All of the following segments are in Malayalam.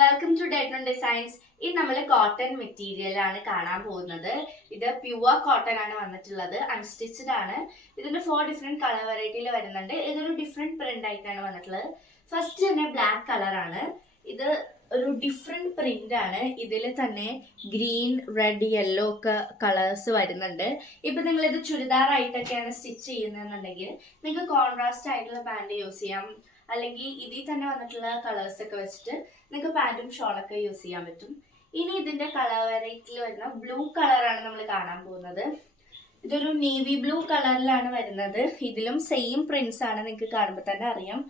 Welcome to ഡെറ്റൺ designs. ഇത് നമ്മൾ കോട്ടൺ മെറ്റീരിയൽ ആണ് കാണാൻ പോകുന്നത്. ഇത് പ്യുവർ കോട്ടൺ ആണ് വന്നിട്ടുള്ളത്, അൺസ്റ്റിച്ചഡ് ആണ്. ഇതിന്റെ 4 ഡിഫറെന്റ് കളർ വെറൈറ്റിയിൽ വരുന്നുണ്ട്. ഇതൊരു ഡിഫറെന്റ് പ്രിന്റ് ആയിട്ടാണ് വന്നിട്ടുള്ളത്. ഫസ്റ്റ് തന്നെ ബ്ലാക്ക് കളർ ആണ്. ഇത് ഒരു ഡിഫറെന്റ് പ്രിന്റ് ആണ്. ഇതിൽ തന്നെ ഗ്രീൻ, റെഡ്, യെല്ലോ ഒക്കെ കളേഴ്സ് വരുന്നുണ്ട്. ഇപ്പൊ നിങ്ങൾ ഇത് ചുരിദാർ ആയിട്ടൊക്കെയാണ് സ്റ്റിച്ച് ചെയ്യുന്നതെന്നുണ്ടെങ്കിൽ നിങ്ങൾക്ക് കോൺട്രാസ്റ്റ് ആയിട്ടുള്ള പാന്റ് യൂസ് ചെയ്യാം. അല്ലെങ്കിൽ ഇതിൽ തന്നെ വന്നിട്ടുള്ള കളേഴ്സ് ഒക്കെ വെച്ചിട്ട് നിങ്ങൾക്ക് പാന്റും ഷോളൊക്കെ യൂസ് ചെയ്യാൻ പറ്റും. ഇനി ഇതിന്റെ കളർ വെറൈറ്റിയിൽ വരുന്ന ബ്ലൂ കളറാണ് നമ്മൾ കാണാൻ പോകുന്നത്. ഇതൊരു നേവി ബ്ലൂ കളറിലാണ് വരുന്നത്. ഇതിലും സെയിം പ്രിന്റ്സ് ആണ്, നിങ്ങൾക്ക് കാണുമ്പോൾ തന്നെ അറിയാം.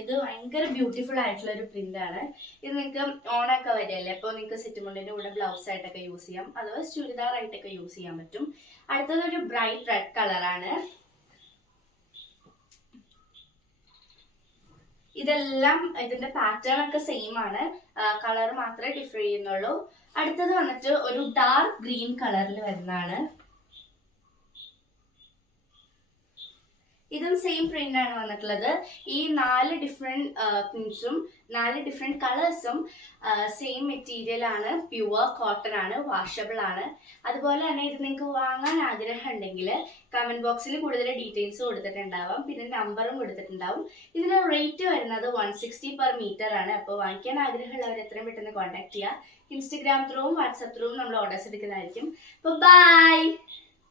ഇത് ഭയങ്കര ബ്യൂട്ടിഫുൾ ആയിട്ടുള്ള ഒരു പ്രിന്റ് ആണ്. ഇത് നിങ്ങൾക്ക് ഓണൊക്കെ വരികയല്ലേ, അപ്പോൾ നിങ്ങൾക്ക് സെറ്റുമുണ്ടിന്റെ കൂടെ ബ്ലൗസ് ആയിട്ടൊക്കെ യൂസ് ചെയ്യാം, അഥവാ ചുരിദാർ ആയിട്ടൊക്കെ യൂസ് ചെയ്യാൻ പറ്റും. അടുത്തത് ഒരു ബ്രൈറ്റ് റെഡ് കളറാണ്. ഇതെല്ലാം ഇതിന്റെ പാറ്റേൺ ഒക്കെ സെയിം ആണ്, കളർ മാത്രമേ ഡിഫർ ചെയ്യുന്നുള്ളൂ. അടുത്തത് വന്നിട്ട് ഒരു ഡാർക്ക് ഗ്രീൻ കളറിൽ വരുന്നതാണ്. ഇതും സെയിം പ്രിന്റ് ആണ് വന്നിട്ടുള്ളത്. ഈ 4 ഡിഫറെന്റ് പ്രിന്റ്സും 4 ഡിഫറെന്റ് കളേഴ്സും സെയിം മെറ്റീരിയൽ ആണ്, പ്യുവർ കോട്ടൺ ആണ്, വാഷബിൾ ആണ്. അതുപോലെ തന്നെ ഇത് നിങ്ങൾക്ക് വാങ്ങാൻ ആഗ്രഹം ഉണ്ടെങ്കിൽ കമന്റ് ബോക്സിൽ കൂടുതൽ ഡീറ്റെയിൽസ് കൊടുത്തിട്ടുണ്ടാവാം, പിന്നെ നമ്പറും കൊടുത്തിട്ടുണ്ടാവും. ഇതിന്റെ റേറ്റ് വരുന്നത് 160 പെർ മീറ്റർ ആണ്. അപ്പോൾ വാങ്ങിക്കാൻ ആഗ്രഹമുള്ളവർ എത്രയും പെട്ടെന്ന് കോൺടാക്ട് ചെയ്യുക. ഇൻസ്റ്റഗ്രാം ത്രൂവും വാട്സാപ്പ് ത്രൂവും നമ്മൾ ഓർഡേഴ്സ് എടുക്കുന്നതായിരിക്കും. അപ്പോൾ ബൈ.